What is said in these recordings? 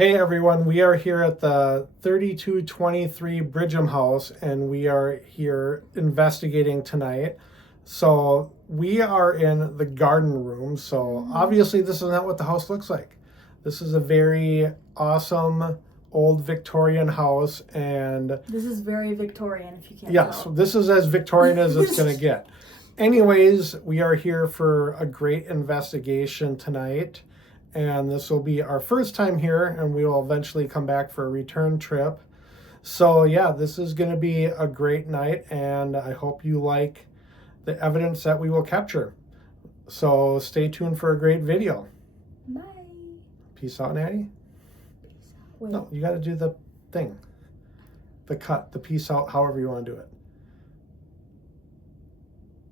Hey everyone, we are here at the 3223 Bridgham House and we are here investigating tonight. So we are in the garden room. So obviously this is not what the house looks like. This is a very awesome old Victorian house, and this is very Victorian, if you can't yes, tell. this is as Victorian as it's going to get. Anyways, we are here for a great investigation tonight. And this will be our first time here, and we will eventually come back for a return trip. So yeah, this is going to be a great night, and I hope you like the evidence that we will capture. So stay tuned for a great video. Bye. Peace out, Natty. Peace out. Wait. No, you got to do the thing. The cut, the peace out, however you want to do it.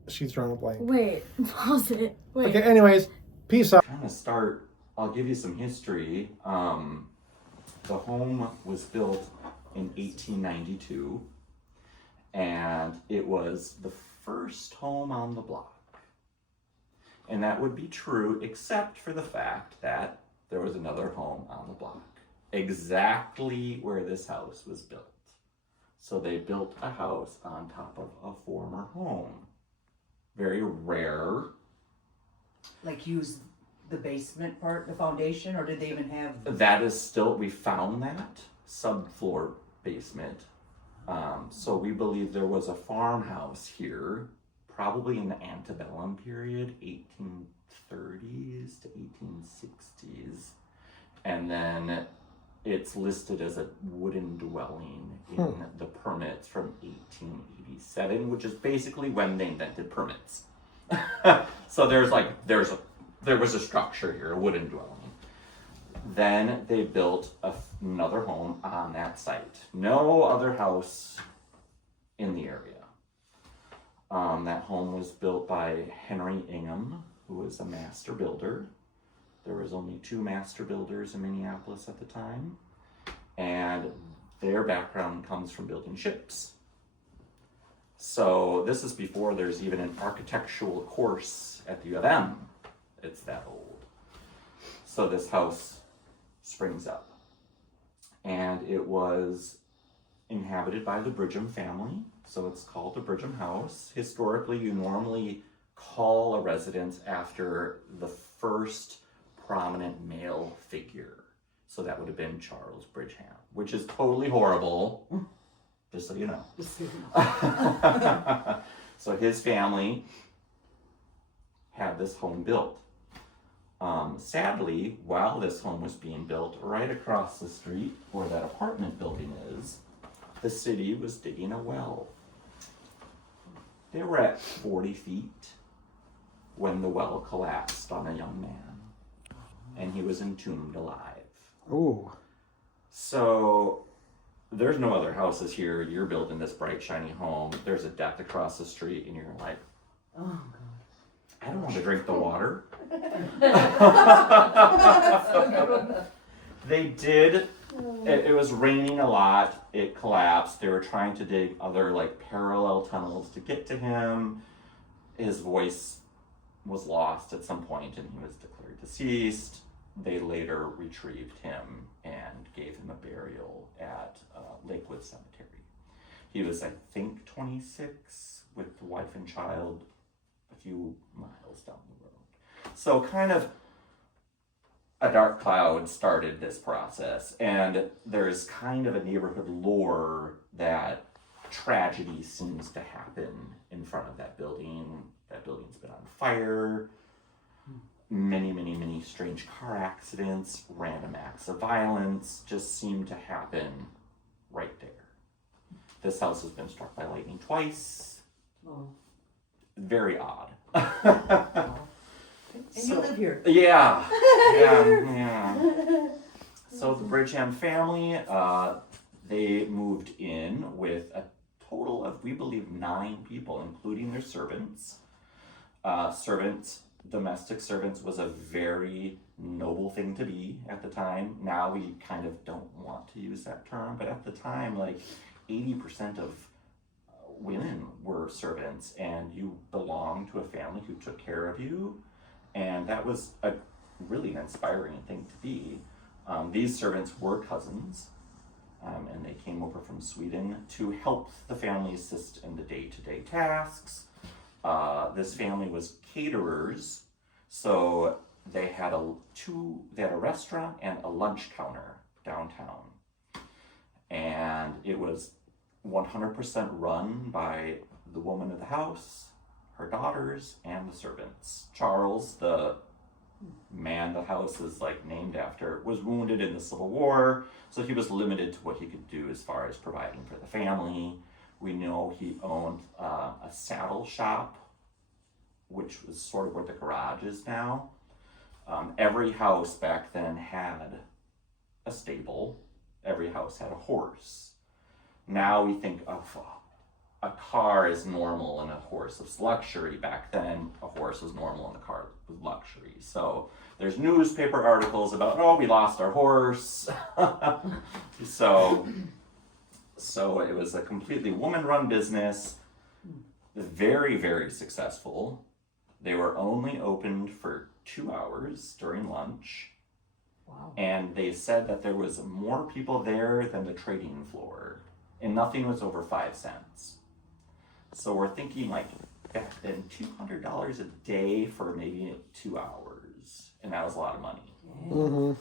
She's drawn a blank. Wait, pause it. Wait. Okay, anyways, peace out. Trying to start, I'll give you some history. The home was built in 1892, and it was the first home on the block. And that would be true except for the fact that there was another home on the block, exactly where this house was built. So they built a house on top of a former home. Very rare. Like use the basement part, the foundation, or did they even have? That is still, we found that subfloor basement. So we believe there was a farmhouse here, probably in the antebellum period, 1830s to 1860s. And then it's listed as a wooden dwelling in the permits from 1887, which is basically when they invented permits. So there was a structure here, a wooden dwelling. Then they built another home on that site. No other house in the area. That home was built by Henry Ingham, who was a master builder. There was only 2 master builders in Minneapolis at the time, and their background comes from building ships. So this is before there's even an architectural course at the U of M. It's that old. So this house springs up, and it was inhabited by the Bridgham family, so it's called the Bridgham House. Historically, you normally call a residence after the first prominent male figure. So that would have been Charles Bridgham, which is totally horrible, just so you know. So his family had this home built. Sadly, while this home was being built, right across the street where that apartment building is, the city was digging a well. They were at 40 feet when the well collapsed on a young man, and he was entombed alive. Ooh. So there's no other houses here. You're building this bright, shiny home. There's a death across the street, and you're like, Oh God. I don't want to drink the water. They did. It was raining a lot. It collapsed. They were trying to dig other parallel tunnels to get to him. His voice was lost at some point, and he was declared deceased. They later retrieved him and gave him a burial at Lakewood Cemetery. He was, I think, 26 with the wife and child a few miles down the road. So kind of a dark cloud started this process, and there's kind of a neighborhood lore that tragedy seems to happen in front of that building. That building's been on fire. Many, many, many strange car accidents, random acts of violence just seem to happen right there. This house has been struck by lightning twice. Oh. Very odd. And you live here. Yeah. So the Bridgham family, they moved in with a total of, we believe, 9 people, including their servants. Domestic servants was a very noble thing to be at the time. Now we kind of don't want to use that term, but at the time, 80% of women were servants, and you belonged to a family who took care of you, and that was a really inspiring thing to be. These servants were cousins, and they came over from Sweden to help the family assist in the day-to-day tasks. This family was caterers, so they had a restaurant and a lunch counter downtown, and it was 100% run by the woman of the house, her daughters, and the servants. Charles, the man the house is like named after, was wounded in the Civil War, so he was limited to what he could do as far as providing for the family. We know he owned a saddle shop, which was sort of where the garage is now. Every house back then had a stable. Every house had a horse. Now we think of a car is normal and a horse is luxury. Back then, a horse was normal and a car was luxury. So there's newspaper articles about, oh, we lost our horse. So it was a completely woman-run business, very, very successful. They were only opened for 2 hours during lunch. Wow. And they said that there was more people there than the trading floor, and nothing was over 5 cents. So we're thinking like back then $200 a day for maybe 2 hours, and that was a lot of money. Mm-hmm.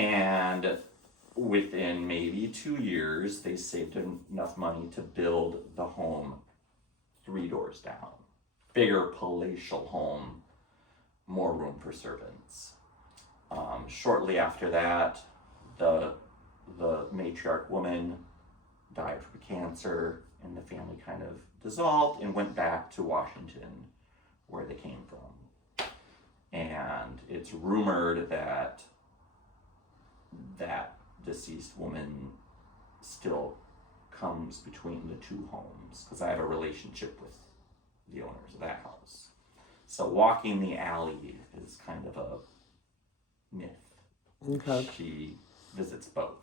And within maybe 2 years, they saved enough money to build the home 3 doors down. Bigger palatial home, more room for servants. Shortly after that, the matriarch woman died from cancer, and the family kind of dissolved and went back to Washington, where they came from. And it's rumored that that deceased woman still comes between the two homes, because I have a relationship with the owners of that house. So walking the alley is kind of a myth. Okay. She visits both.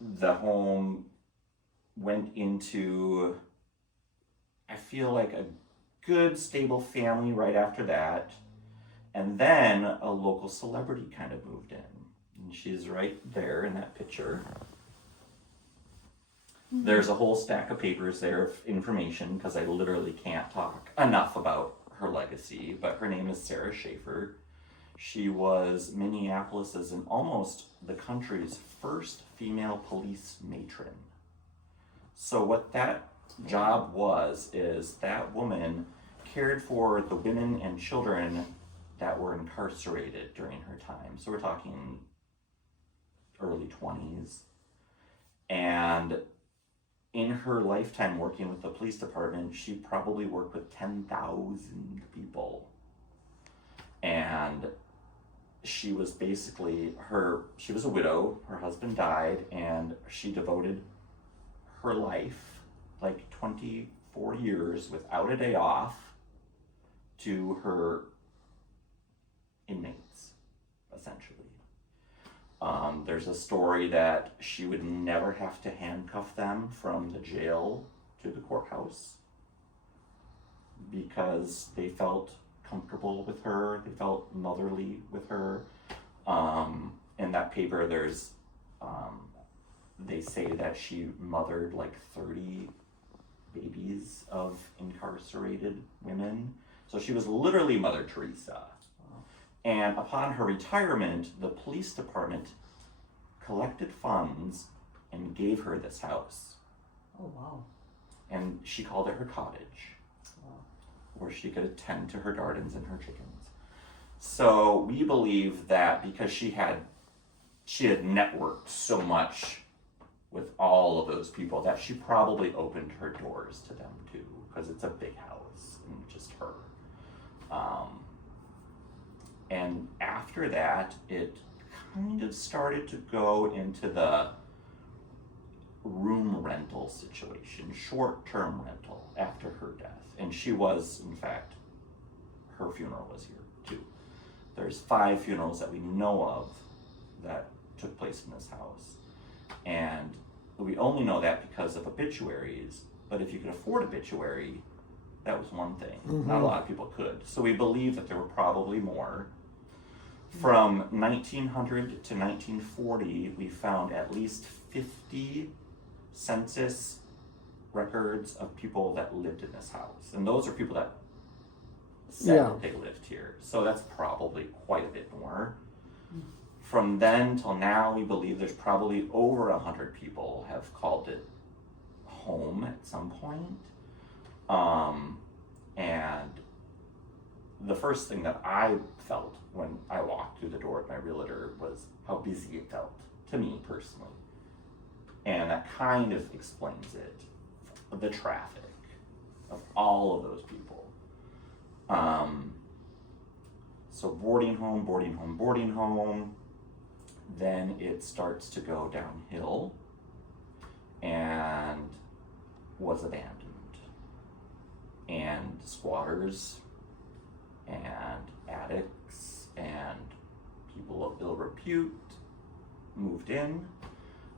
The home went into, I feel like, a good, stable family right after that. And then a local celebrity kind of moved in. And she's right there in that picture. There's a whole stack of papers there of information, because I literally can't talk enough about her legacy, but her name is Sarah Schaefer. She was Minneapolis's and almost the country's first female police matron. So what that job was is that woman cared for the women and children that were incarcerated during her time. So we're talking early 20s. And in her lifetime working with the police department, she probably worked with 10,000 people. And she was basically she was a widow, her husband died, and she devoted her life, like 24 years without a day off, to her inmates, essentially. There's a story that she would never have to handcuff them from the jail to the courthouse because they felt comfortable with her, they felt motherly with her. In that paper, there's they say that she mothered like 30 babies of incarcerated women. So she was literally Mother Teresa. And upon her retirement, the police department collected funds and gave her this house. Oh, wow. And she called it her cottage, Wow. where she could attend to her gardens and her chickens. So we believe that because she had networked so much with all of those people, that she probably opened her doors to them too, because it's a big house and just her. And after that, it kind of started to go into the room rental situation, short-term rental after her death. And she was, in fact, her funeral was here too. There's 5 funerals that we know of that took place in this house. And we only know that because of obituaries, but if you could afford obituary, that was one thing. Mm-hmm. Not a lot of people could. So we believe that there were probably more. From 1900 to 1940, we found at least 50 census records of people that lived in this house. And those are people that said that they lived here. So that's probably quite a bit more. From then till now, we believe there's probably over 100 people have called it home at some point. And the first thing that I felt when I walked through the door with my realtor was how busy it felt to me personally. And that kind of explains it. The traffic of all of those people. So boarding home. Then it starts to go downhill and was abandoned. And squatters and addicts and people of ill repute moved in.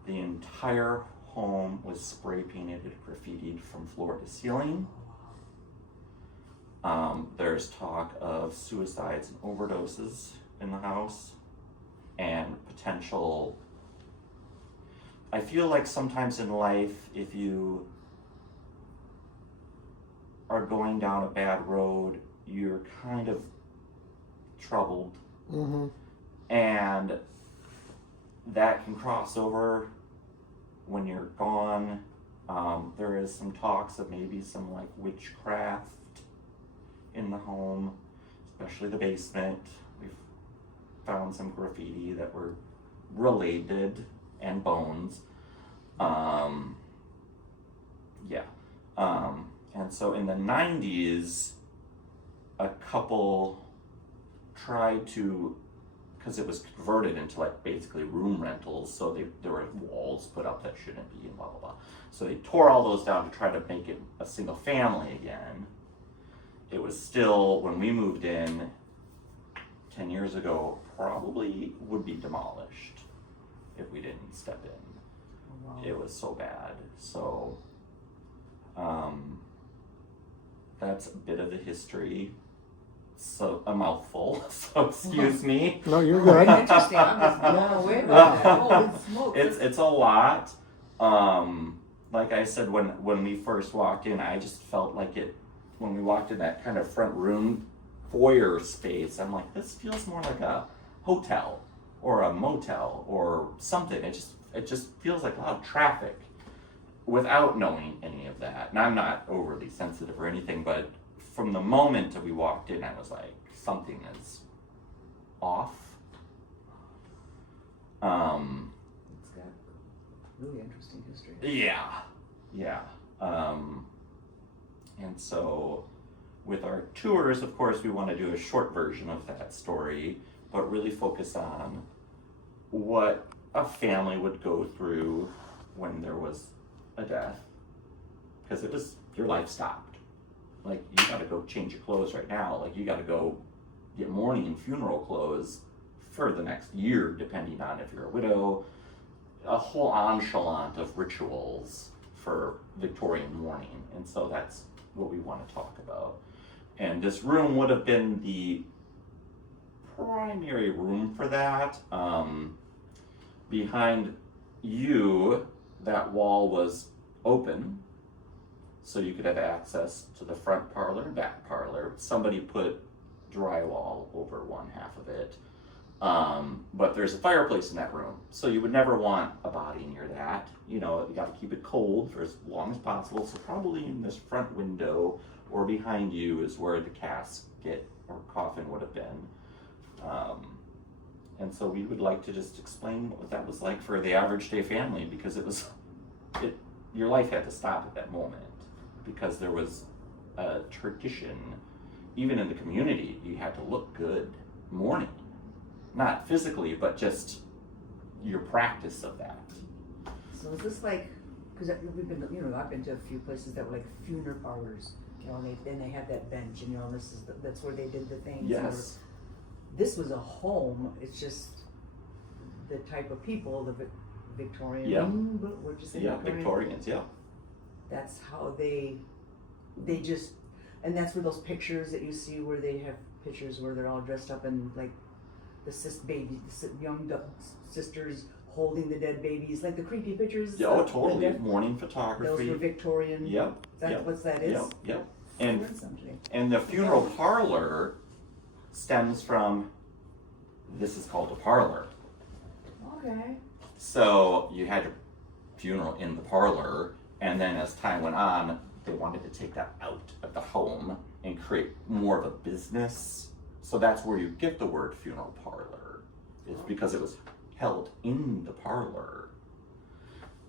The entire home was spray painted and graffitied from floor to ceiling. There's talk of suicides and overdoses in the house and potential. I feel like sometimes in life, if you are going down a bad road, you're kind of troubled. And that can cross over when you're gone. There is some talks of maybe some like witchcraft in the home, especially the basement. We've found some graffiti that were related and bones. And so in the 90s, a couple tried to, because it was converted into like basically room rentals, so there were walls put up that shouldn't be and blah blah blah. So they tore all those down to try to make it a single family again. It was still, when we moved in 10 years ago, probably would be demolished if we didn't step in. Wow. It was so bad. So that's a bit of the history. So a mouthful, so excuse me. No, you're Very good. interesting. I'm just blown away by that. Holy smokes. It's a lot. Like I said, when we first walked in, I just felt like it, when we walked in that kind of front room foyer space, I'm like, this feels more like a hotel or a motel or something. It just feels like a lot of traffic without knowing any of that. And I'm not overly sensitive or anything, but from the moment that we walked in, I was like, something is off. It's got really interesting history. Yeah. And so with our tours, of course, we want to do a short version of that story, but really focus on what a family would go through when there was a death, because it was, your life stopped. Like, you gotta go change your clothes right now. Like, you gotta go get mourning and funeral clothes for the next year, depending on if you're a widow. A whole enchilada of rituals for Victorian mourning. And so that's what we want to talk about. And this room would have been the primary room for that. Behind you, that wall was open, so you could have access to the front parlor and back parlor. Somebody put drywall over one half of it. But there's a fireplace in that room, so you would never want a body near that. You know, you gotta keep it cold for as long as possible, so probably in this front window or behind you is where the casket or coffin would have been. And so we would like to just explain what that was like for the average day family, because your life had to stop at that moment, because there was a tradition, even in the community, you had to look good mourning. Not physically, but just your practice of that. So is this like, because we've been, I've been to a few places that were like funeral parlors, and they had that bench, and that's where they did the things. Yes. This was a home. It's just the type of people, the Victorian. Yeah. What'd you say? Yeah, Victorians. Yeah. That's how they just, and that's where those pictures that you see where they have pictures where they're all dressed up in like babies, young sisters holding the dead babies, like the creepy pictures. Oh, of totally. the dead. Morning Those photography. were Victorian. Yep. That's Yep. what that is. Yep. Yep. I And learned something today. and the funeral parlor stems from, this is called a parlor. Okay. So you had your funeral in the parlor, and then as time went on, they wanted to take that out of the home and create more of a business. So that's where you get the word funeral parlor. It's because it was held in the parlor.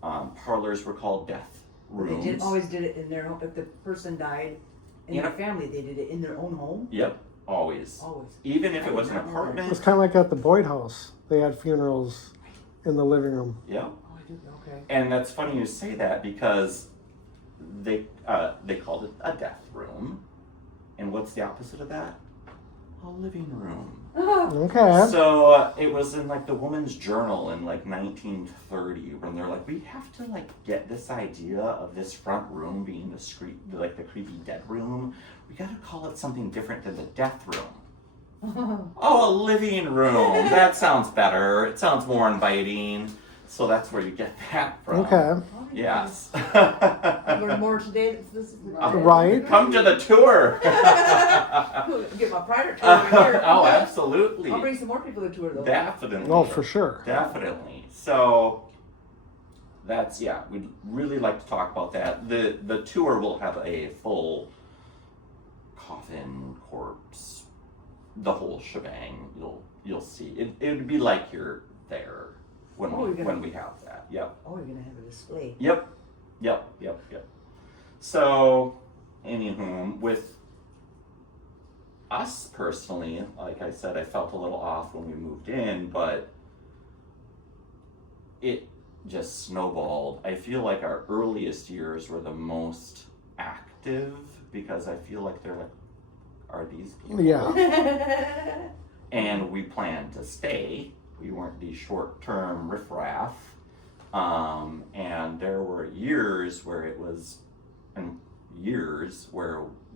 Parlors were called death rooms. They always did it in their home. If the person died in Yeah. their family, they did it in their own home. Yep, always. Always. Even if I it was did an not know that. It was apartment. kind of like at the Boyd House. They had funerals in the living room. Yep. Oh, I did. Okay. And that's funny you say that because they called it a death room. And what's the opposite of that? A living room. Okay. So it was in like the Woman's Journal in like 1930 when they're like, we have to like get this idea of this front room being the creepy dead room. We got to call it something different than the death room. Oh, a living room. That sounds better. It sounds more inviting. So that's where you get that from. Okay. Yes. I learned more today. This is Right. Come to the tour. Get my private tour over here. Oh, absolutely. I'll bring some more people to the tour though. Definitely. Oh, for sure. Definitely. So that's, yeah, we'd really like to talk about that. The tour will have a full coffin, corpse, the whole shebang. You'll see. It would be like you're there when we have that. Yep. Oh, you're gonna have a display. Yep. So, anywho, with us personally, like I said, I felt a little off when we moved in, but it just snowballed. I feel like our earliest years were the most active because I feel like they're like, are these people? Yeah. And we planned to stay. We weren't these short-term riffraff. And there were years where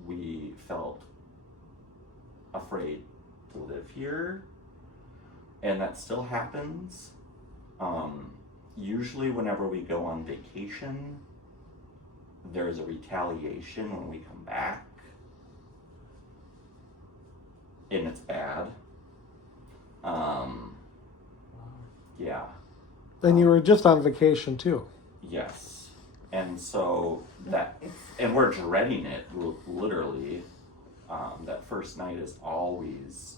we felt afraid to live here. And that still happens. Usually whenever we go on vacation, there's a retaliation when we come back. And it's bad. Yeah. And you were just on vacation too. Yes. And so and we're dreading it, literally. That first night is always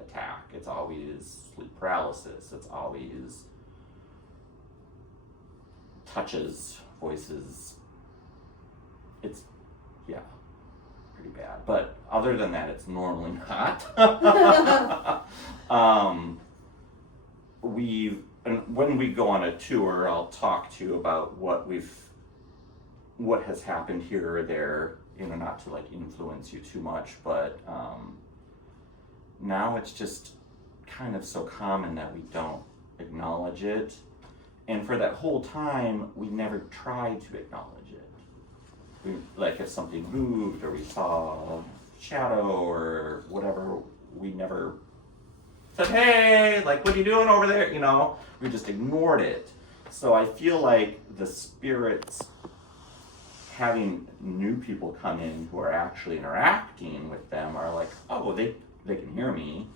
attack. It's always sleep paralysis. It's always touches, voices. It's, yeah, pretty bad. But other than that, it's normally not. And when we go on a tour, I'll talk to you about what has happened here or there, not to like influence you too much, but now it's just kind of so common that we don't acknowledge it. And for that whole time, we never tried to acknowledge it. Like if something moved or we saw a shadow or whatever, we never said, hey, like, what are you doing over there? We just ignored it. So I feel like the spirits having new people come in who are actually interacting with them are like, oh, they can hear me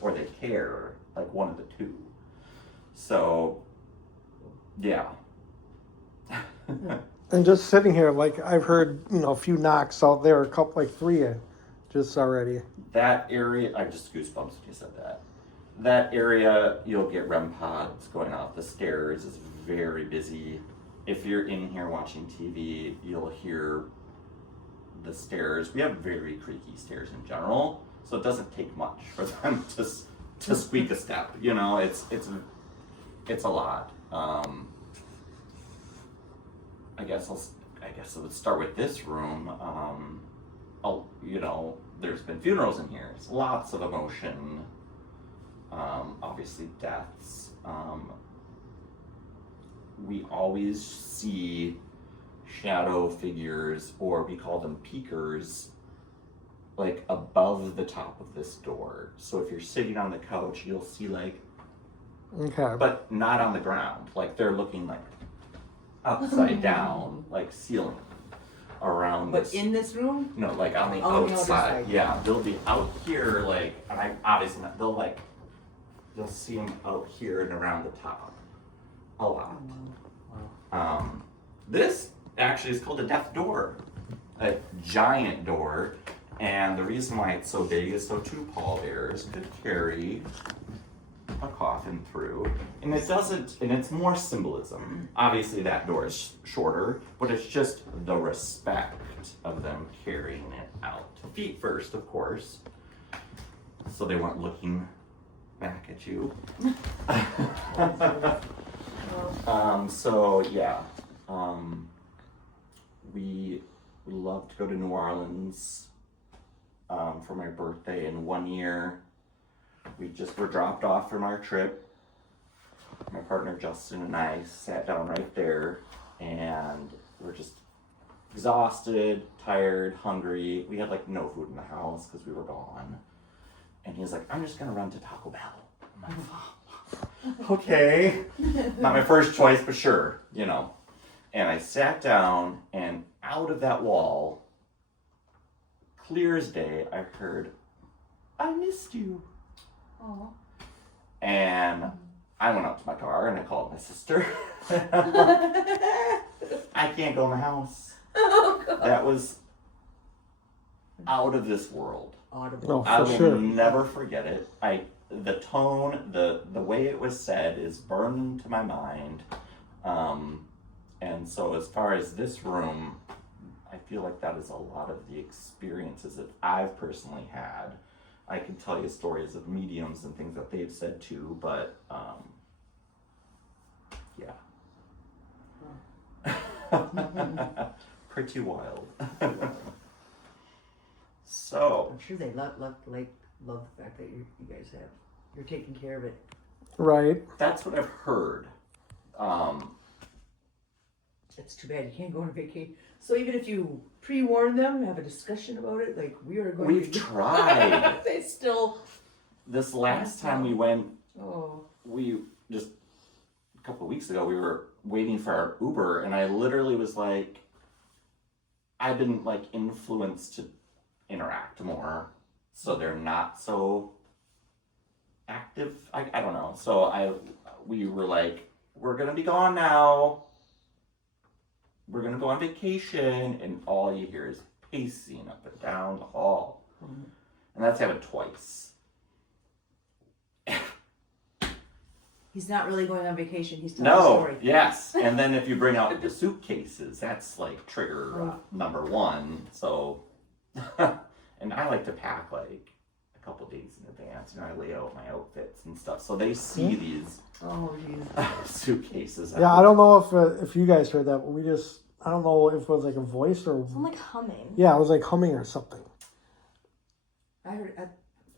or they care, like one of the two. So, yeah. And just sitting here, like I've heard, a few knocks out there, a couple, like 3 just already. That area, I just goosebumps when you said that. That area, you'll get REM pods going off the stairs. It's very busy. If you're in here watching TV, you'll hear the stairs. We have very creaky stairs in general, so it doesn't take much for them to squeak a step. It's a lot. I guess I would start with this room. There's been funerals in here. It's lots of emotion. Obviously deaths. We always see shadow figures, or we call them peekers, like above the top of this door. So if you're sitting on the couch, you'll see like, Okay. but not on the ground. Like they're looking like upside down, like ceiling around But this. in this room? No, like on the On the other outside. side. Yeah, they'll be out here, like, and I obviously not, you'll see them out here and around the top a lot. This actually is called a death door, a giant door, and the reason why it's so big is so 2 pallbearers could carry a coffin through, and it doesn't, and it's more symbolism. Obviously that door is shorter, but it's just the respect of them carrying it out. Feet first, of course, so they weren't looking back at you. So yeah, we love to go to New Orleans for my birthday, and one year we just were dropped off from our trip. My partner Justin and I sat down right there, and we're just exhausted, tired, hungry. We had like no food in the house because we were gone. And he's like, I'm just gonna run to Taco Bell. I'm like, oh, okay. Not my first choice, but sure, you know. And I sat down, and out of that wall, clear as day, I heard, I missed you. Aw. And I went up to my car and I called my sister. I can't go in the house. Oh, God. That was out of this world. Audible. Oh, I for will sure. never forget it. The tone, the way it was said is burned into my mind. And so as far as this room, I feel like that is a lot of the experiences that I've personally had. I can tell you stories of mediums and things that they've said too, but yeah. Pretty wild. So I'm sure they love the fact that you guys you're taking care of it. Right. that's what I've heard. It's too bad you can't go on vacation. So even if you pre-warn them, have a discussion about it, like we are going We've to tried. they still This last time we went, oh we just a couple of weeks ago, we were waiting for our Uber, and I literally was like, I've been like influenced to interact more, so they're not so active. I don't know. So we were like, we're gonna be gone now. We're gonna go on vacation, and all you hear is pacing up and down the hall, and that's happened twice. he's not really going on vacation, he's telling a No, story. yes. And then if you bring out the suitcases, that's like trigger number 1. So, and I like to pack like a couple days in advance, and I lay out my outfits and stuff. So they see these Oh jeez. suitcases. Yeah, I don't know if you guys heard that, but I don't know if it was like a voice or. I'm like humming. Yeah, it was like humming or something. I heard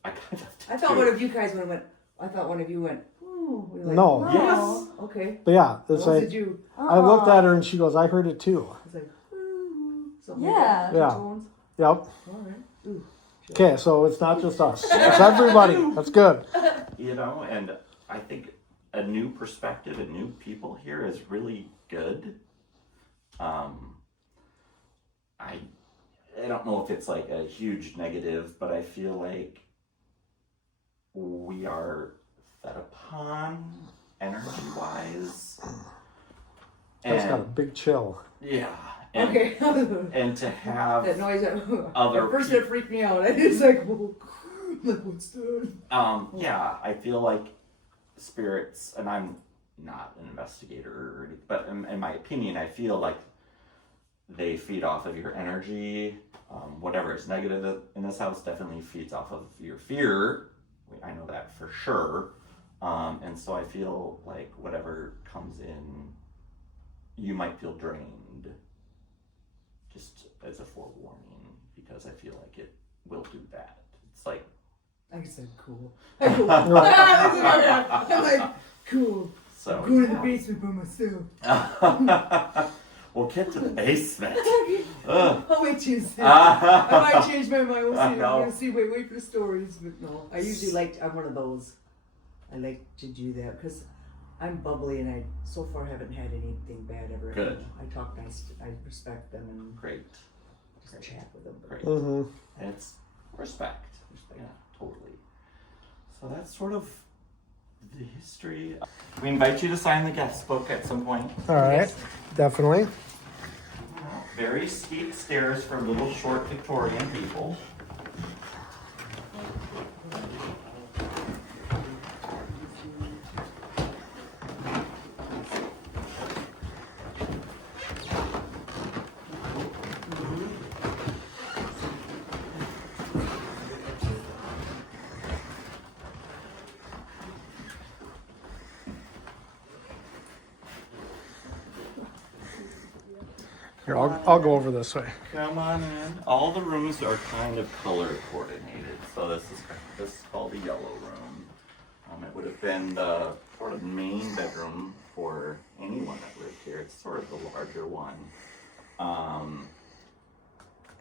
I kind of I thought one of you guys went I thought one of you went, ooh. We were like, No. oh, Yes. okay. But yeah, it's What like, did you I looked at her and she goes, I heard it too. I was like, ooh, something Yeah. like that. Yeah. Tones. Yep. All right. Ooh. Okay, so it's not just us. It's everybody. That's good. you know, and I think a new perspective and new people here is really good. I don't know if it's like a huge negative, but I feel like we are fed upon energy-wise. That's got a And big chill. yeah, and, Okay. and to have That noise other at first it freaked me out. It's like, whoa. Like what's that? yeah, I feel like spirits, and I'm not an investigator or anything, but in my opinion, I feel like they feed off of your energy. Whatever is negative in this house definitely feeds off of your fear. I know that for sure. And so I feel like whatever comes in, you might feel drained. Just as a forewarning, because I feel like it will do that. It's like, I said cool. I'm like, cool. so. I'm going to the basement by myself. We'll get to the basement. Ugh. I'll wait till you say. I might change my mind. We'll I see. know. We'll see. Wait for the stories. But no, I usually I'm one of those. I like to do that because I'm bubbly and I so far haven't had anything bad ever. Good. I talk nice. I respect them and Great. just chat with them. Great. Mm-hmm. And it's respect. Yeah, totally. So that's sort of the history. We invite you to sign the guest book at some point. All right, definitely. Very steep stairs for little short Victorian people. Here, I'll go over this way. Come on in. All the rooms are kind of color coordinated. So this is called the yellow room. It would have been the sort of main bedroom for anyone that lived here. It's sort of the larger one.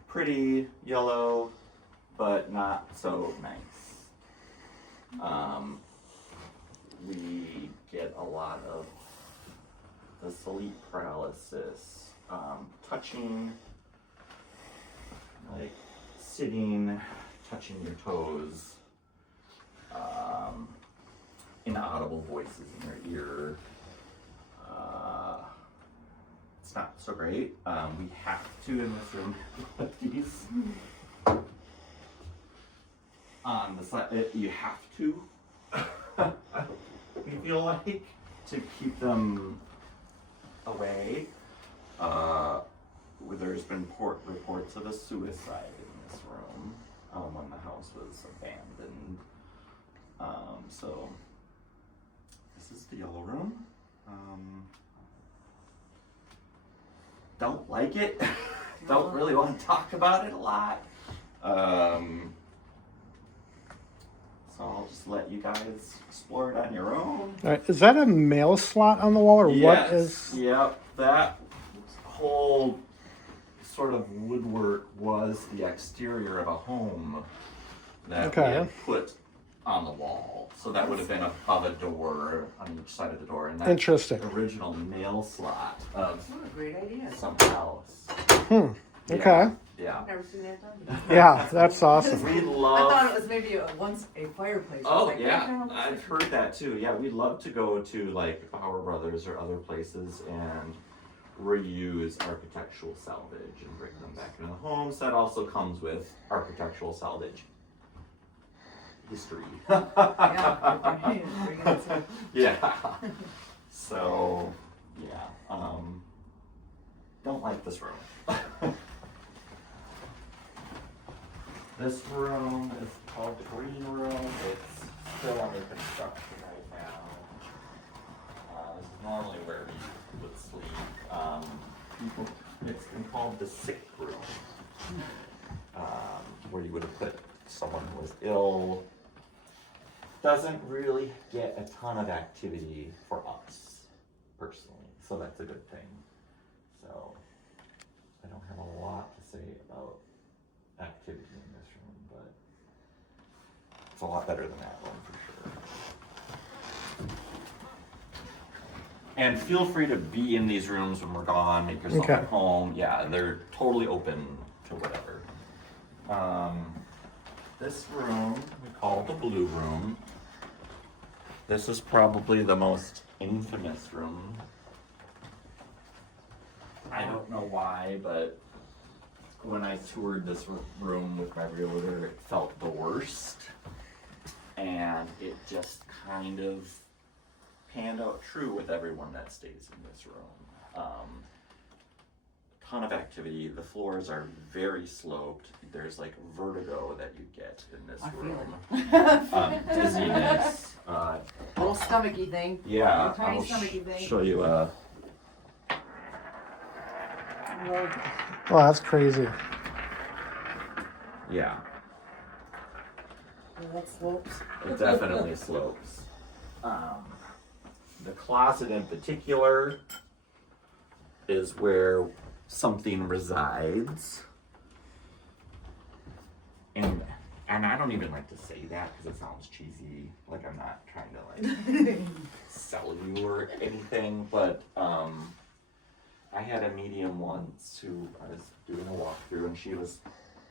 Pretty yellow, but not so nice. We get a lot of the sleep paralysis. Touching, like sitting, touching your toes, inaudible voices in your ear. It's not so great. We have to in this room put these on the side. You have to. We feel like to keep them away. There's been reports of a suicide in this room when the house was abandoned. So this is the yellow room. Don't like it. Don't really want to talk about it a lot. So I'll just let you guys explore it on your own. All right, is that a mail slot on the wall, or what is? Yep, that whole sort of woodwork was the exterior of a home that we had put on the wall. So that would have been above a door on each side of the door. And that's Interesting. the original mail slot of What a great idea. some house. Okay. Yeah. I've never seen that done. Yeah, that's awesome. We I love. thought it was maybe once a fireplace. I was Oh like, yeah, what the hell is I've this? heard that too. Yeah, we'd love to go to like Bauer Brothers or other places and reuse architectural salvage and bring them back into the homes. That also comes with architectural salvage history. Yeah, bring it to- Yeah. So yeah, don't like this room. This room is called the green room. It's still under construction right now. This is normally where you would sleep. It's been called the sick room, where you would have put someone who was ill. Doesn't really get a ton of activity for us, personally, so that's a good thing. So, I don't have a lot to say about activity in this room, but it's a lot better than that one for sure. And feel free to be in these rooms when we're gone, make yourself at home. Yeah, they're totally open to whatever. This room we call the blue room. This is probably the most infamous room. I don't know why, but when I toured this room with my realtor, it felt the worst. And it just kind of panned out true with everyone that stays in this room. Ton of activity. The floors are very sloped. There's like vertigo that you get in this room. Dizziness. Little stomachy thing. Yeah, Little tiny I'll stomachy thing. show you. Oh, that's crazy. Yeah, That slopes. it definitely slopes. The closet in particular is where something resides. And I don't even like to say that because it sounds cheesy. Like I'm not trying to like sell you or anything. But I had a medium once who I was doing a walkthrough, and she was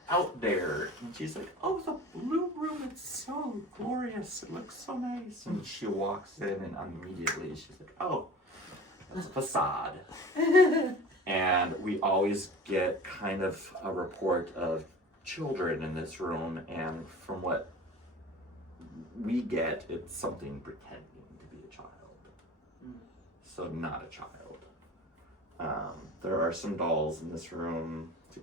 out there, and she's like, "Oh, the blue room, it's so glorious. It looks so nice." And she walks in, and immediately she's like, "Oh, that's a facade." And we always get kind of a report of children in this room, and from what we get, it's something pretending to be a child. So not a child. There are some dolls in this room to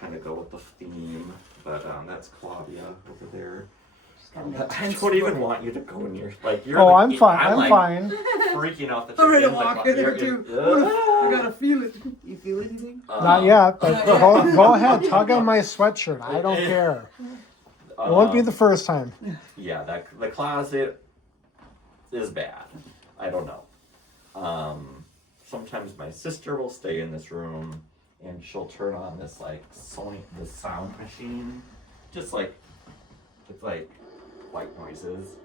kind of go with the theme, but that's Claudia over there. I don't even want you to go in your you're. Oh, like, I'm fine. I'm fine. Freaking out that I'm you're ready to in walk the in there too. I gotta feel it. You feel anything? Not yet, but go ahead. Tug on my sweatshirt. I don't care. It won't be the first time. Yeah, the closet is bad. I don't know. Sometimes my sister will stay in this room, and she'll turn on this this sound machine, just like it's like white noises,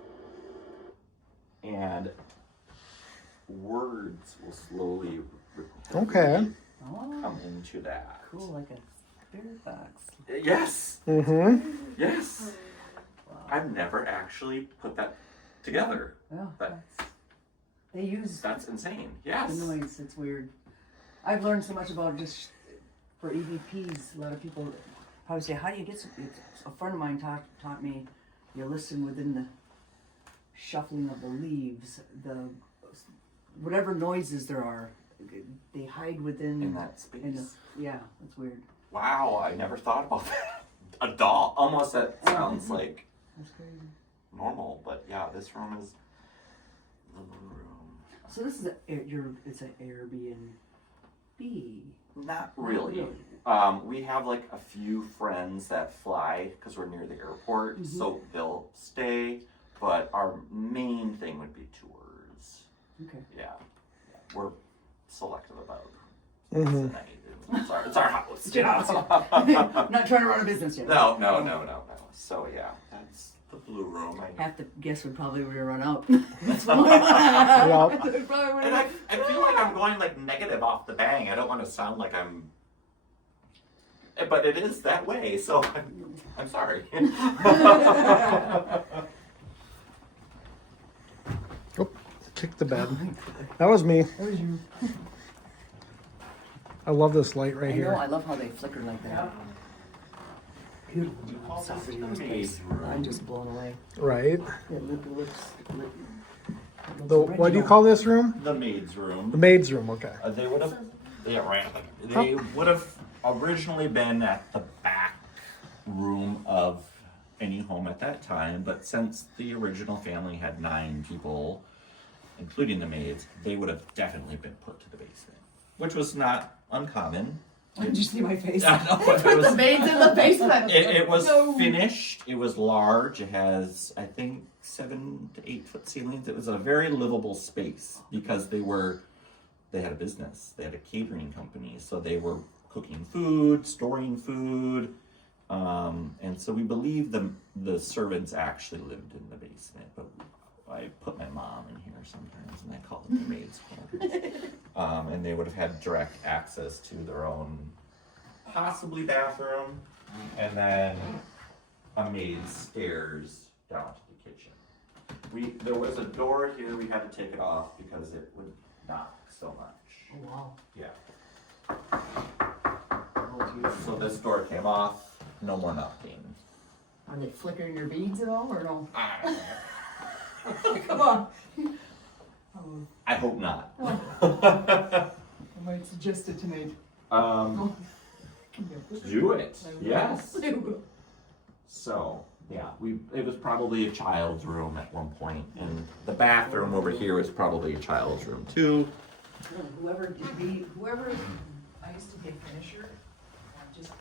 and words will slowly come into that. Cool, like a spirit box. Yes. Mm-hmm. Yes. Wow. I've never actually put that together. Yeah. They use that's insane. Yes. the noise. It's weird. I've learned so much about just for EVPs. A lot of people probably say, "How do you get some?" A friend of mine taught me. You listen within the shuffling of the leaves, whatever noises there are, they hide within in that space. Yeah, that's weird. Wow, I never thought about that. A doll, almost that sounds like that's crazy. Normal, but yeah, this room is the room. So this is it's an Airbnb. Not really. We have like a few friends that fly because we're near the airport, so they'll stay. But our main thing would be tours. Okay. Yeah. We're selective about the night. It's our house. It's your house, yeah. Not trying to run a business yet. No. So yeah, that's the blue room. Half the guests would probably run out. That's And why. I feel like I'm going like negative off the bang. I don't want to sound like I'm, but it is that way. So I'm sorry. Oh, kick the bed. That was me. That was you. I love this light right here. I love how they flicker like that. Beautiful. I'm just blown away. Right. The What do you call this room? The maid's room. The maid's room. Okay. They would have originally been at the back room of any home at that time, but since the original family had 9 people, including the maids, they would have definitely been put to the basement, which was not uncommon. Did you see my face? Put the maids in the basement. It was finished. It was large. It has, I think, 7 to 8 foot ceilings. It was a very livable space because they had a business. They had a catering company, so they were cooking food, storing food, and so we believe the servants actually lived in the basement. But I put my mom in here sometimes, and I call it the maid's quarters. And they would have had direct access to their own, possibly bathroom, and then a maid's stairs down to the kitchen. There was a door here. We had to take it off because it would knock so much. Oh, wow. Yeah. So this door came off. No more knocking. Are they flickering your beads at all, or no? I don't know. Come on. I hope not. I might suggest it tonight. Do it. Yes. So, yeah, it was probably a child's room at one point, and the bathroom over here was probably a child's room too. Whoever I used to be a finisher. I just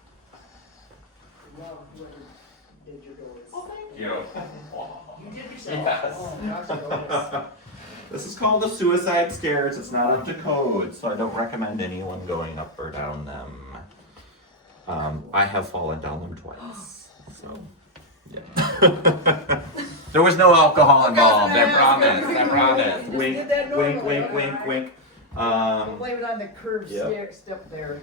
love whoever did your doors. Oh, thank you. You did yourself. Yes. Oh, gosh, This is called the suicide stairs. It's not up to code, so I don't recommend anyone going up or down them. I have fallen down them twice, so yeah. There was no alcohol involved. I promise. Wink, did that wink, normally, wink, wink, right? wink. Blame it on the curved Yep. step there.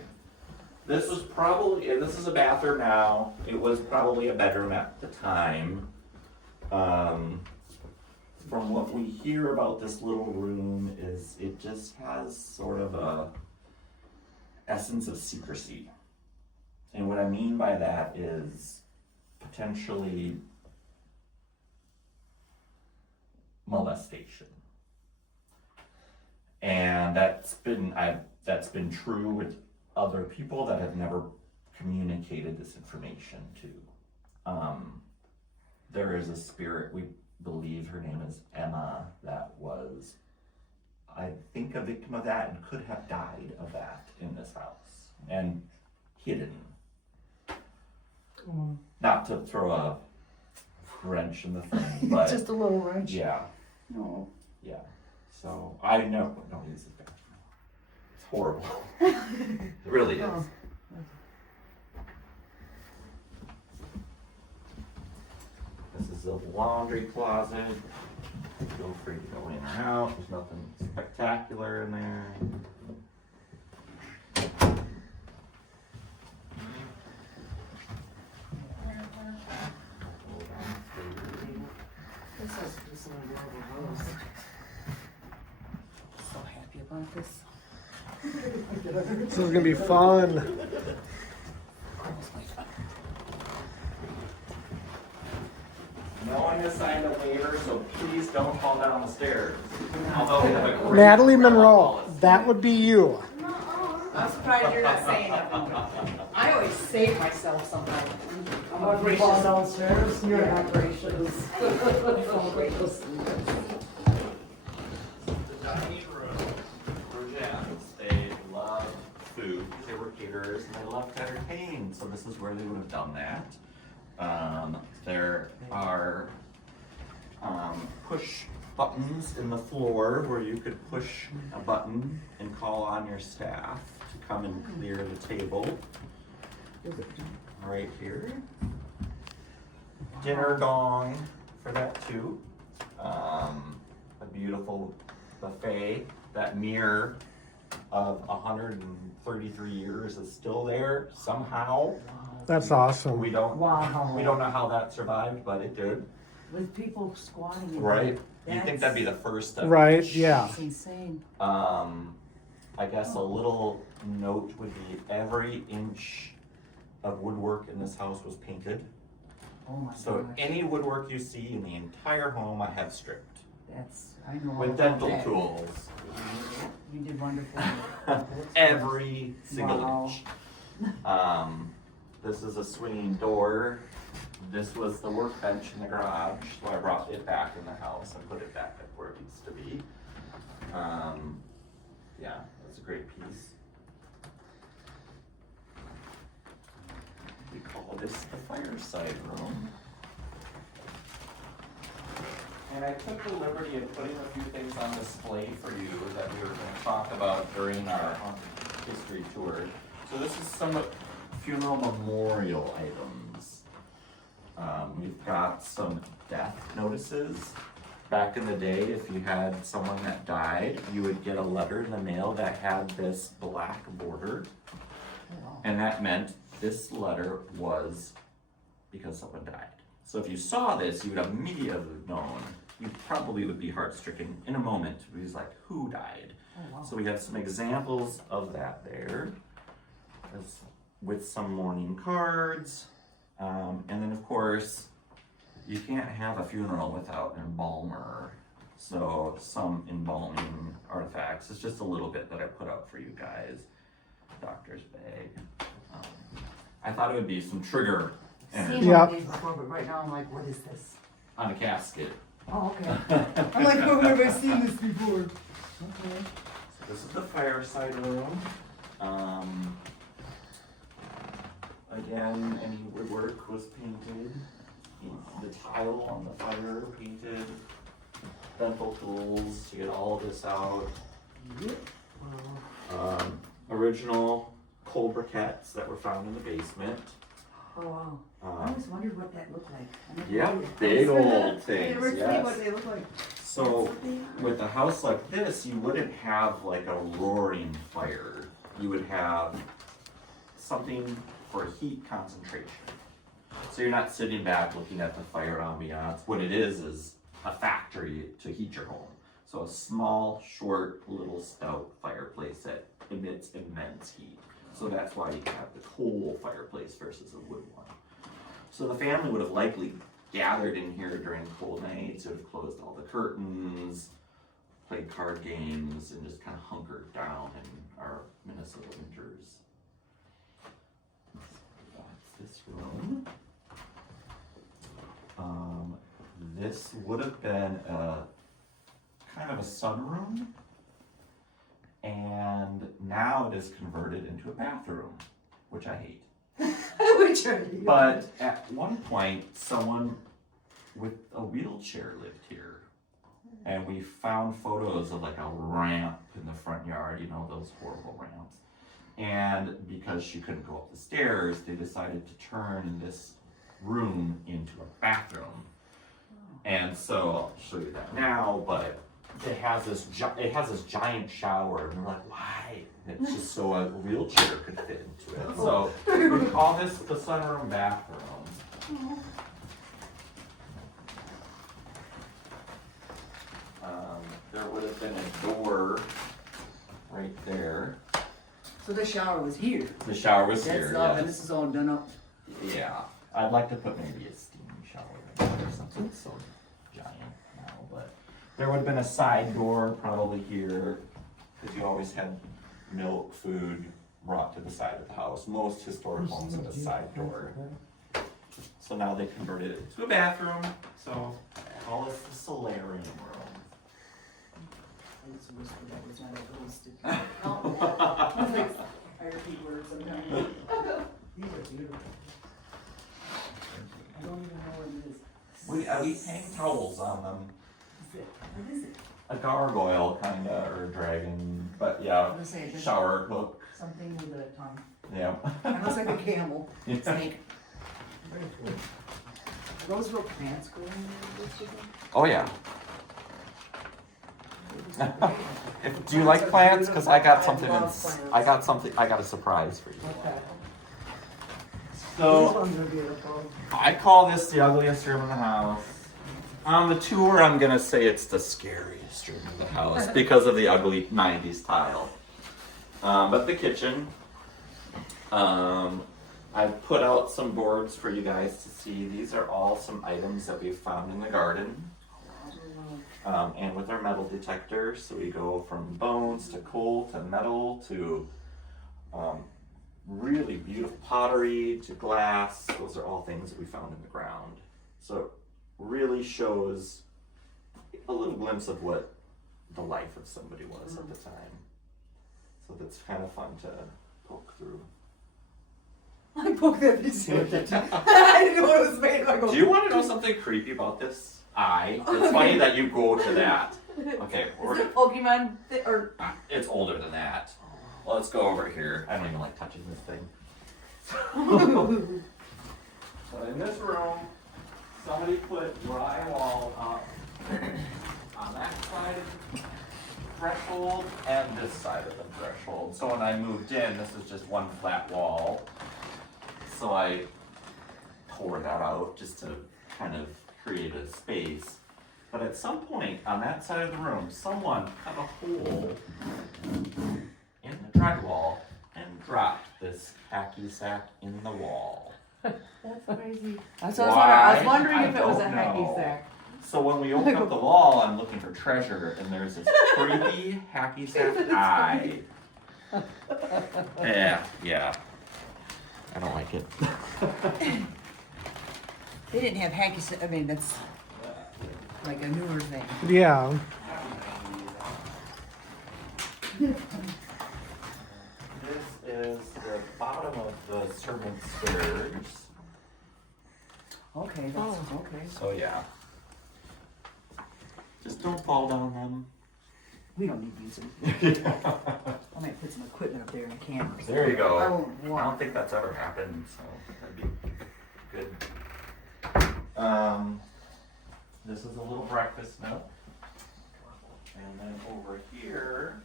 This was probably, this is a bathroom now. It was probably a bedroom at the time. From what we hear about this little room is it just has sort of a essence of secrecy. And what I mean by that is potentially molestation. And that's been true with other people that have never communicated this information to. There is a spirit, we believe her name is Emma, that was, I think, a victim of that and could have died of that in this house and hidden. Not to throw a wrench in the thing, but Just a little wrench. yeah, No. yeah. So I know, don't use this bathroom. It's horrible. It really is. Oh. This is the laundry closet. Feel free to go in or out. There's nothing spectacular in there. This is an adorable rose. So happy about this. This is gonna be fun. No one has signed a waiver, so please don't fall down the stairs. Although we have a great Natalie umbrella Monroe, policy. that would be you. I'm surprised you're not saying nothing. I always save myself sometimes. I'm more gracious. Fall downstairs. You're not gracious. I'm gracious. The dining room for Jens, they love food. They were caterers and they love to entertain, so this is where they would have done that. There are push buttons in the floor where you could push a button and call on your staff to come and clear the table. Right here. Dinner gong for that too. A beautiful buffet. That mirror of 133 years is still there somehow. That's awesome. We don't Wow. know how that survived, but it did. With people squatting in Right? there. You'd think that'd be the first step. Right, yeah. That's insane. I guess a little note would be every inch of woodwork in this house was painted. Oh my So gosh. any woodwork you see in the entire home, I have stripped I know. all with about dental that. tools. You did wonderful. Every single Wow. inch. This is a swinging door. This was the workbench in the garage, so I brought it back in the house and put it back at where it needs to be. Yeah, that's a great piece. We call this the fireside room. And I took the liberty of putting a few things on display for you that we were going to talk about during our history tour. So this is some funeral memorial items. We've got some death notices. Back in the day, if you had someone that died, you would get a letter in the mail that had this black border. And that meant this letter was because someone died. So if you saw this, you would immediately have known. You probably would be heart-stricken in a moment. It was like, who died? Oh, wow. So we have some examples of that there, with some mourning cards. And then of course, you can't have a funeral without an embalmer. So some embalming artifacts. It's just a little bit that I put out for you guys. Doctor's bag. I thought it would be some trigger energy Seen Yeah. one of these before, but right now I'm like, what is this? on a casket. Oh, okay. I'm like, where have I seen this before? Okay. This is the fireside room. Again, any woodwork was painted. The tile on the fire painted. dental tools to get all of this out. Yep. Original coal briquettes that were found in the basement. Oh, wow. I always wondered what that looked like. I never Yep, did. big old I things, never seen yes. what they look like. So with a house like this, you wouldn't have like a roaring fire. You would have something for heat concentration. So you're not sitting back looking at the fire ambiance. What it is a factory to heat your home. So a small, short, little stout fireplace that emits immense heat. So that's why you have the coal fireplace versus a wood one. So the family would have likely gathered in here during cold nights, would have closed all the curtains, played card games, and just kind of hunkered down in our Minnesota winters. That's this room. This would have been a kind of a sunroom, and now it is converted into a bathroom, which I hate. Which are you? But at one point, someone with a wheelchair lived here, and we found photos of like a ramp in the front yard, you know, those horrible ramps. And because she couldn't go up the stairs, they decided to turn this room into a bathroom. And so I'll show you that now, but it has this giant shower, and we're like, why? And it's just so a wheelchair could fit into it. So we call this the sunroom bathroom. There would have been a door right there. So the shower was here. The shower was That's here, all, and yes. this is all done up. Yeah, I'd like to put maybe a steam shower in there or something so giant now, but there would have been a side door probably here, because you always had milk, food brought to the side of the house. Most historic homes have a side door. So now they converted it to a bathroom, so call this the solarium room. I just whispered that was not a wasted. I repeat words sometimes. These are beautiful. I don't even know what it is. We hang towels on them. What is it? A gargoyle, kinda, or a dragon, but yeah, I'm gonna say it. shower hook, Something with a tongue. yeah. It looks like a camel. Yeah. Snake. Are those real plants growing in this chicken? Oh yeah. Do you like plants? Because I got something. I got a surprise for you. Okay. These So ones are beautiful. I call this the ugliest room in the house. On the tour, I'm gonna say it's the scariest room in the house because of the ugly '90s tile. But the kitchen, I've put out some boards for you guys to see. These are all some items that we've found in the garden. And with our metal detector, so we go from bones to coal to metal to really beautiful pottery to glass. Those are all things that we found in the ground. So it really shows a little glimpse of what the life of somebody was at the time. So that's kind of fun to poke through. I poked that piece of it. I didn't know what it was made of. I go, Do you want to know something creepy about this eye? It's funny that you go to that. Okay, is it Pokemon or it's older than that. Let's go over here. I don't even like touching this thing. So in this room, somebody put drywall up on that side of the threshold and this side of the threshold. So when I moved in, this is just one flat wall. So I tore that out just to kind of create a space. But at some point on that side of the room, someone cut a hole in the drywall and dropped this hacky sack in the wall. That's crazy. That's what I was wondering Why? if it was a I don't hacky know. sack. So when we open up the wall, I'm looking for treasure, and there's this creepy hacky sack eye. Yeah. I don't like it. They didn't have hacky sack. I mean, that's like a newer thing. Yeah. This is the bottom of the servant's stairs. Okay, that's okay. So yeah. Just don't fall down them. We don't need to use them. I might put some equipment up there in a camera. There you go. I won't I walk. don't think that's ever happened, so that'd be good. This is a little breakfast nook. And then over here,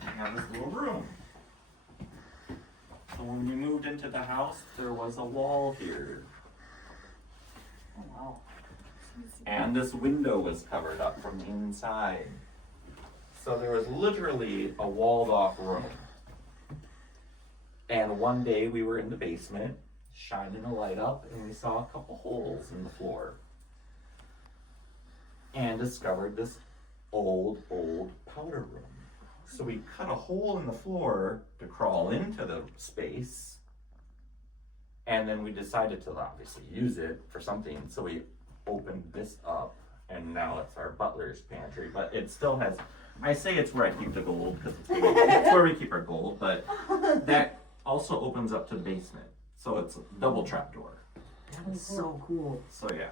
we have this little room. So when we moved into the house, there was a wall here. Oh, wow. And this window was covered up from the inside. So there was literally a walled off room. And one day we were in the basement, shining a light up, and we saw a couple holes in the floor. And discovered this old powder room. So we cut a hole in the floor to crawl into the space. And then we decided to obviously use it for something. So we opened this up, and now it's our butler's pantry. But it still has, I say it's where I keep the gold, because it's where we keep our gold. But that also opens up to the basement. So it's a double trap door. That is so cool. So yeah,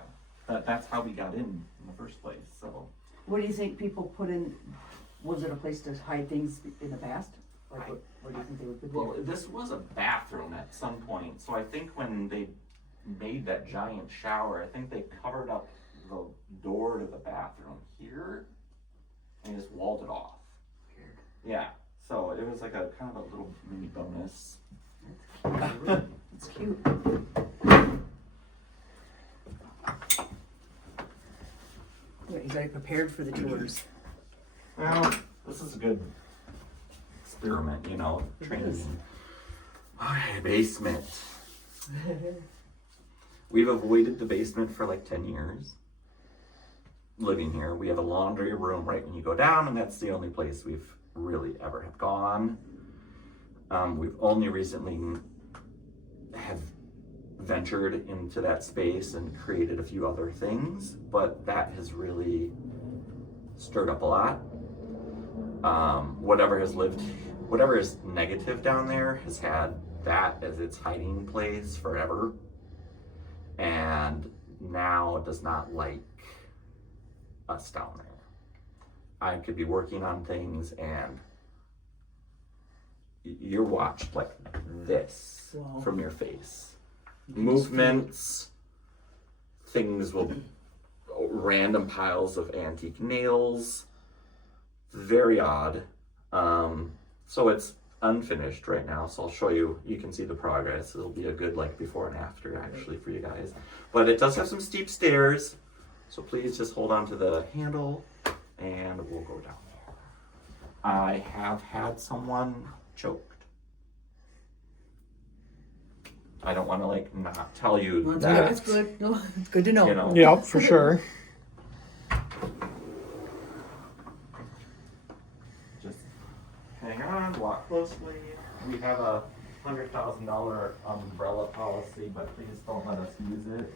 that's how we got in the first place. So What do you think people put in? Was it a place to hide things in the past? Like, what do you think they would put well, there? this was a bathroom at some point. So I think when they made that giant shower, I think they covered up the door to the bathroom here and just walled it off. Weird. Yeah. So it was like a kind of a little mini bonus. It's cute. Yeah, he's already prepared for the tours. Well, this is a good experiment, you know, training. Okay, basement. We've avoided the basement for like 10 years. Living here, we have a laundry room right when you go down, and that's the only place we've really ever have gone. We've only recently have ventured into that space and created a few other things, but that has really stirred up a lot. Whatever is negative down there has had that as its hiding place forever, and now does not like us down there. I could be working on things and you're watched like this Wow. from your face. Movements, things will, random piles of antique nails, very odd. So it's unfinished right now, so I'll show you, you can see the progress. It'll be a good like before and after actually for you guys. But it does have some steep stairs, so please just hold on to the handle and we'll go down there. I have had someone choked. I don't want to like not tell you Well, that. that's good. No, it's good to know. You know. Yep, for sure. Just hang on, walk closely. We have a $100,000 umbrella policy, but please don't let us use it.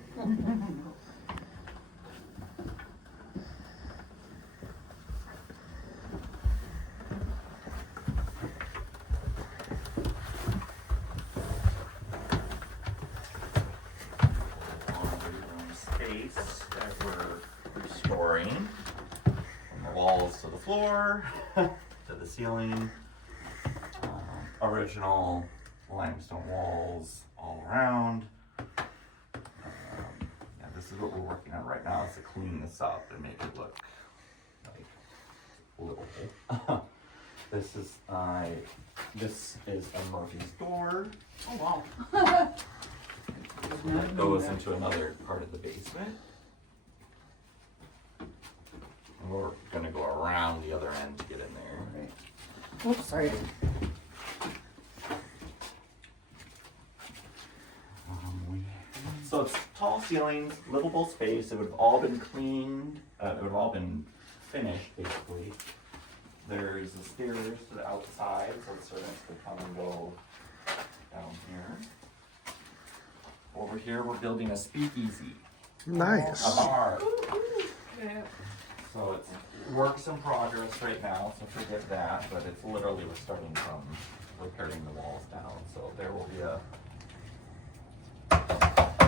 Space that we're restoring, from the walls to the floor to the ceiling. Original limestone walls all around. Yeah, this is what we're working on right now, is to clean this up and make it look like livable. This is a Murphy's door. Oh, wow. That goes into another part of the basement. And we're gonna go around the other end to get in there. Right. Oops, sorry. So it's tall ceilings, livable space. It would have all been cleaned. It would have all been finished, basically. There's the stairs to the outside, so the servants could come and go down here. Over here, we're building a speakeasy, Nice. a bar. Yeah. So it's works in progress right now, so forget that, but it's literally we're starting from repairing the walls down. So there will be a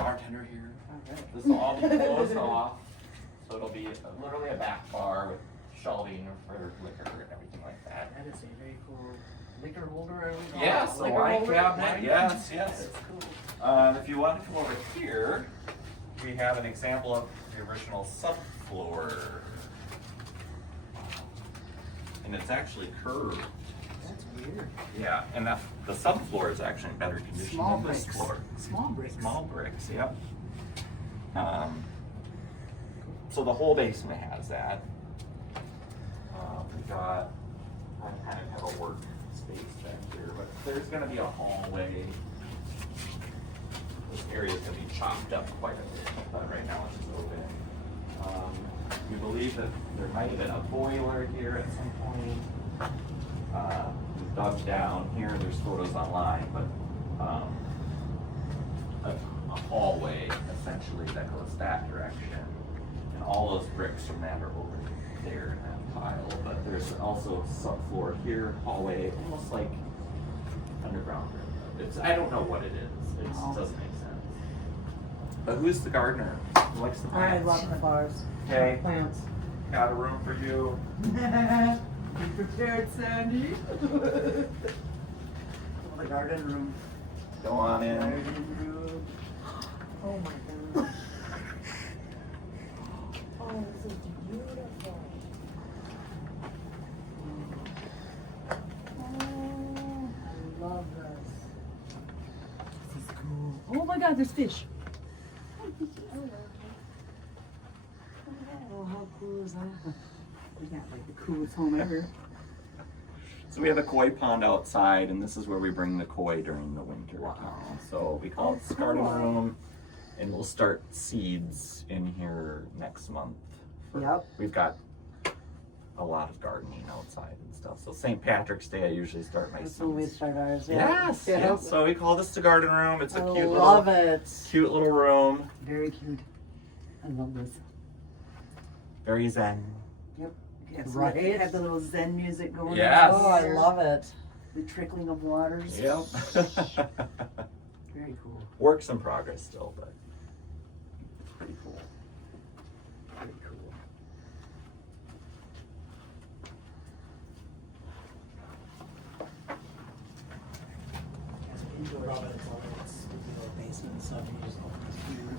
bartender here. Alright. This will all be closed off, so it'll be literally a back bar with shelving for liquor and everything like that. That is a very cool liquor holder. I would call Yes, it. a Liquor wine holder, cabinet. wine Yes, cabinet. yes. That's cool. If you want to come over here, we have an example of the original subfloor. And it's actually curved. That's weird. Yeah, and the subfloor is actually in better condition Small than this bricks. floor. Small bricks. Small bricks, yep. So the whole basement has that. We've got, I kind of have a work space back here, but there's gonna be a hallway. This area's gonna be chopped up quite a bit, but right now it's just open. We believe that there might have been a boiler here at some point. We've dug down here, there's photos online, but a hallway essentially that goes that direction. And all those bricks from that are over there in that pile, but there's also subfloor here, hallway, almost like underground. I don't know what it is. It doesn't make sense. But who's the gardener? Who likes the I plants? love the bars. Okay, Plants. got a room for you. Be prepared, Sandy. The garden room. Go on in. Garden room. Oh my goodness. Oh, this is beautiful. Oh, I love this. This is cool. Oh my God, there's fish. Oh, how cool is that? We got like the coolest home ever. So we have a koi pond outside, and this is where we bring the koi during the winter time. So we call it the garden room, and we'll start seeds in here next month. Yep. We've got a lot of gardening outside and stuff. So St. Patrick's Day, I usually start my That's when we seeds. start ours. Yes, Yeah. yes. So we call this the garden room. It's a I cute love little, it. cute little room. Very cute. I love this. Very zen. Yes, Right? right. Have the little Zen music going. Yes. on. Oh, I love it. The trickling of waters. Yep. Very cool. Works in progress still, but it's pretty cool. Very cool.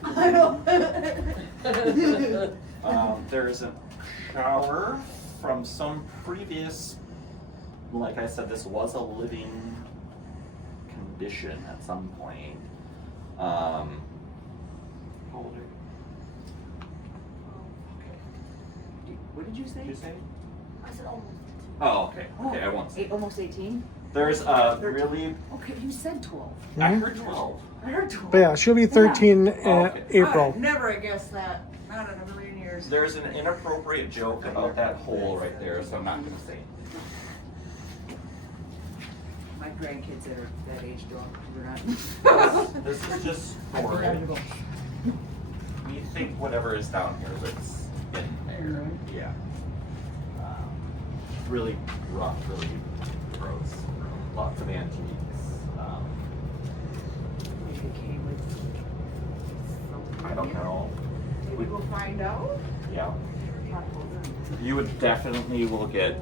I know. There's a shower from some previous, like I said, this was a living condition at some point. How old are you? Okay. What did you say? Did you say? I said almost. Oh, okay. Okay, I won't say. Almost 18? There's a really, Okay, you said 12. I heard 12. I heard 12. But yeah, she'll be 13 in okay. April. I'd never have guessed that. Not in a million years. There's an inappropriate joke about that hole right there, so I'm not going to say it. My grandkids that are that age don't. We're not. This is just storage. We think whatever is down here lives in there. Yeah. Really rough, really gross. Lots of antiques. Maybe it came with I don't know. Maybe we'll find out. Yeah. You would definitely will get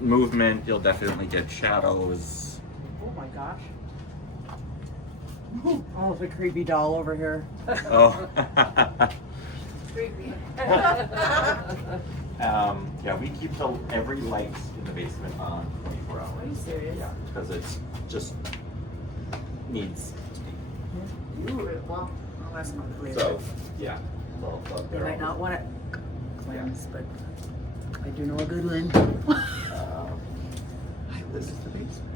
movement. You'll definitely get shadows. Oh my gosh. Oh, the creepy doll over here. Oh. Creepy. Yeah, we keep every light in the basement on 24 hours. Are you serious? Yeah, because it's just needs to be. Ooh, well, that's not clear. So, yeah. They might not want it cleansed, but I do know a good one. This is the basement.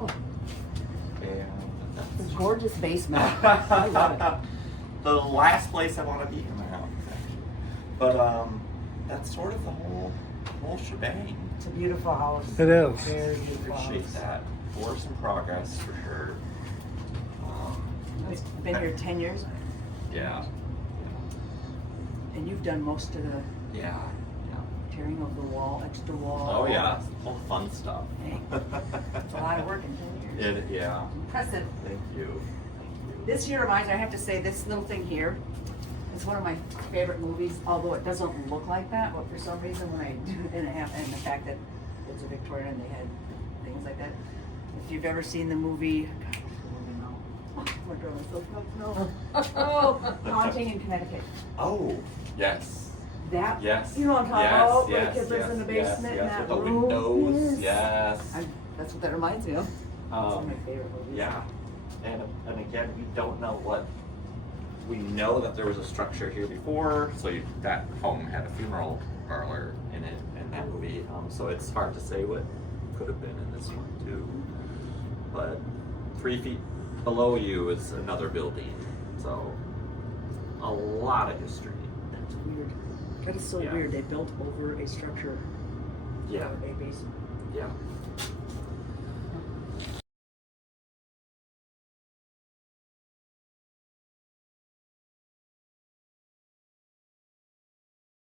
Oh. And It's a gorgeous basement. I love it. the last place I want to be in the house, actually. But that's sort of the whole shebang. It's a beautiful house. It is. Very beautiful Appreciate house. that. Works in progress for sure. It's been here 10 years, Yeah. and you've done most of the Yeah. tearing of the wall, extra wall. Oh yeah, all the fun stuff. Hey, it's a lot of work in 10 years. Yeah. Impressive. Thank you. Thank you. This here reminds me, I have to say, this little thing here is one of my favorite movies, although it doesn't look like that, but for some reason when I do, and the fact that it's a Victorian and they had things like that. If you've ever seen the movie, God, what's the movie now? Oh, my God, I'm so oh, Haunting in Connecticut. Oh, yes. That, Yes. you know what I'm talking Yes, about? Where yes, the kid lives yes, in the yes, basement yes, in that with the room. windows. Yes. That's what that reminds me of. It's one of my favorite movies. Yeah. And again, we don't know what. We know that there was a structure here before, so that home had a funeral parlor in it in that movie. So it's hard to say what could have been in this one too. But 3 feet below you is another building, so a lot of history. That's weird. That is so Yeah. weird. They built over a structure. Yeah. A basement. Yeah.